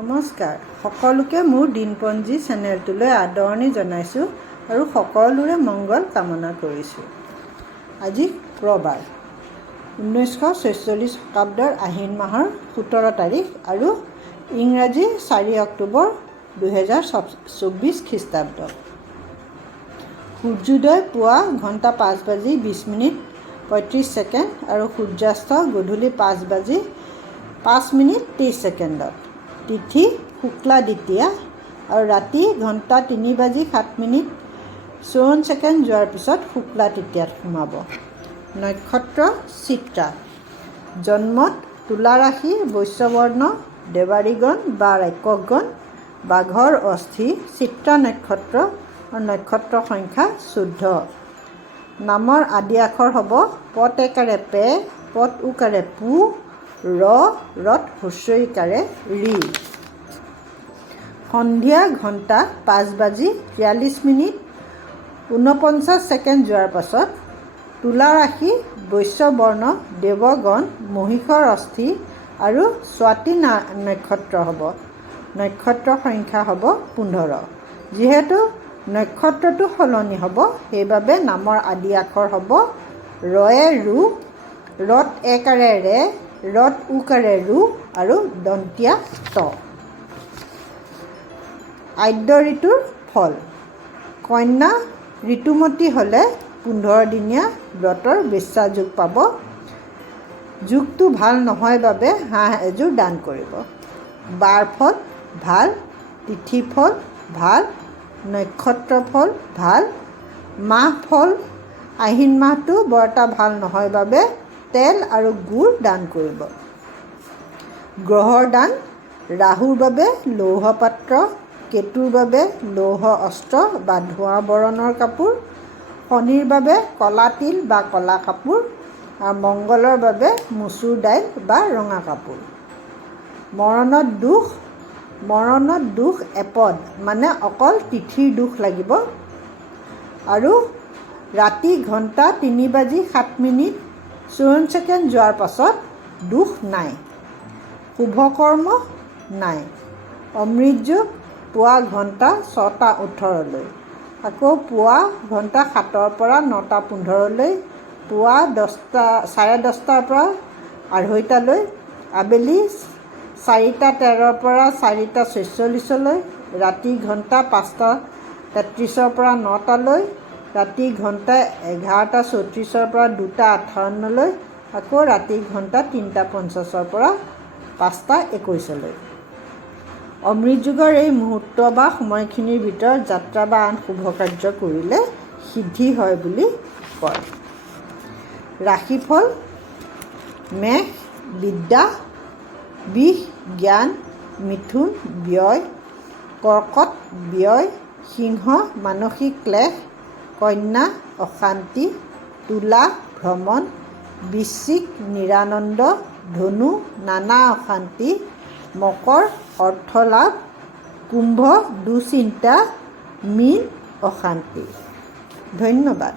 নমস্কাৰ সকলোকে মোৰ দিনপঞ্জী চেনেলটোলৈ আদৰণি জনাইছোঁ আৰু সকলোৰে মংগল কামনা কৰিছোঁ। আজি ৰবিবাৰ 1946 শকাব্দৰ আহিন মাহৰ 17 তাৰিখ আৰু ইংৰাজী 4 অক্টোবৰ 2024 খ্ৰীষ্টাব্দ। সূৰ্যোদয় পুৱা ঘণ্টা 5:20 আৰু সূৰ্যাস্ত গধূলি 5:05 তিথি শুক্লা দ্বিতীয়া আৰু ৰাতি ঘণ্টা 3:07 যোৱাৰ পিছত শুক্লা তৃতীয়াত সোমাব। নক্ষত্ৰ চিত্ৰা। জন্মত তুলা ৰাশি, বৈশ্যবৰ্ণ, দেৱাৰীগণ বা ৰাক্ষসগণ, বাঘৰ অস্থি, চিত্ৰা নক্ষত্ৰ আৰু নক্ষত্ৰ সংখ্যা 14। নামৰ আদি আখৰ হ'ব পত একাৰে পে, পত উকাৰে পু, ৰত হস্ৰ ইকাৰে ৰি। সন্ধিয়া ঘণ্টা 5:43 যোৱাৰ পাছত তুলা ৰাশি, বৈশ্যবৰ্ণ, দেৱগণ, মহিষৰ অস্থি আৰু স্বাতী নক্ষত্ৰ হ'ব। নক্ষত্ৰ সংখ্যা হ'ব 15। যিহেতু নক্ষত্ৰটো সলনি হ'ব সেইবাবে নামৰ আদি আখৰ হ'ব ৰয়ে ৰু, ৰত একাৰে ৰে, ৰত উকাৰে ৰু আৰু দন্তীয়া ত। আদ্য ঋতুৰ ফল। কন্যা ঋতুমতী হ'লে 15 দিনীয়া ব্ৰতৰ বেশ্যা যোগ পাব। যোগটো ভাল নহয় বাবে হাঁহ এযোৰ দান কৰিব। বাৰ ফল ভাল, তিথি ফল ভাল, নক্ষত্ৰ ফল ভাল, মাহ ফল আহিন মাহটো বৰ এটা ভাল নহয় বাবে তেল আৰু গুড় দান কৰিব। গ্ৰহৰ দান। ৰাহুৰ বাবে লৌহ পাত্ৰ, কেতুৰ বাবে লৌহ অস্ত্ৰ বা ধোঁৱা বৰণৰ কাপোৰ, শনিৰ বাবে কলা তিল বা কলা কাপোৰ আৰু মংগলৰ বাবে মচুৰ দাইল বা ৰঙা কাপোৰ। মৰণত দোষ এপদ, মানে অকল তিথিৰ দোষ লাগিব আৰু ৰাতি ঘণ্টা 3:07 যোৱাৰ পাছত দোষ নাই। শুভ কৰ্ম নাই। অমৃত যোগ পুৱা ঘণ্টা 6:18, আকৌ পুৱা ঘণ্টা 7 পৰা 9:15, পুৱা 10:30 পৰা 2:30, আবেলি 4:13 পৰা 4:46, ৰাতি ঘণ্টা 5:33 পৰা 9টালৈ, ৰাতি ঘণ্টা 11:34 পৰা 2:58, আকৌ ৰাতি ঘণ্টা 3:50 পৰা 5:21। অমৃত যুগৰ এই মুহূৰ্ত বা সময়খিনিৰ ভিতৰত যাত্ৰা বা আন শুভ কাৰ্য কৰিলে সিদ্ধি হয় বুলি কয়। ৰাশিফল। মেষ বিদ্যা, বৃষ জ্ঞান, মিথুন ব্যয়, কৰ্কট ব্যয়, সিংহ মানসিক ক্লেশ, কন্যা অশান্তি, তুলা ভ্ৰমণ, বৃশ্চিক নিৰানন্দ, ধনু নানা অশান্তি, মকৰ অৰ্থলাভ, কুম্ভ দুশ্চিন্তা, মীন অশান্তি। ধন্যবাদ।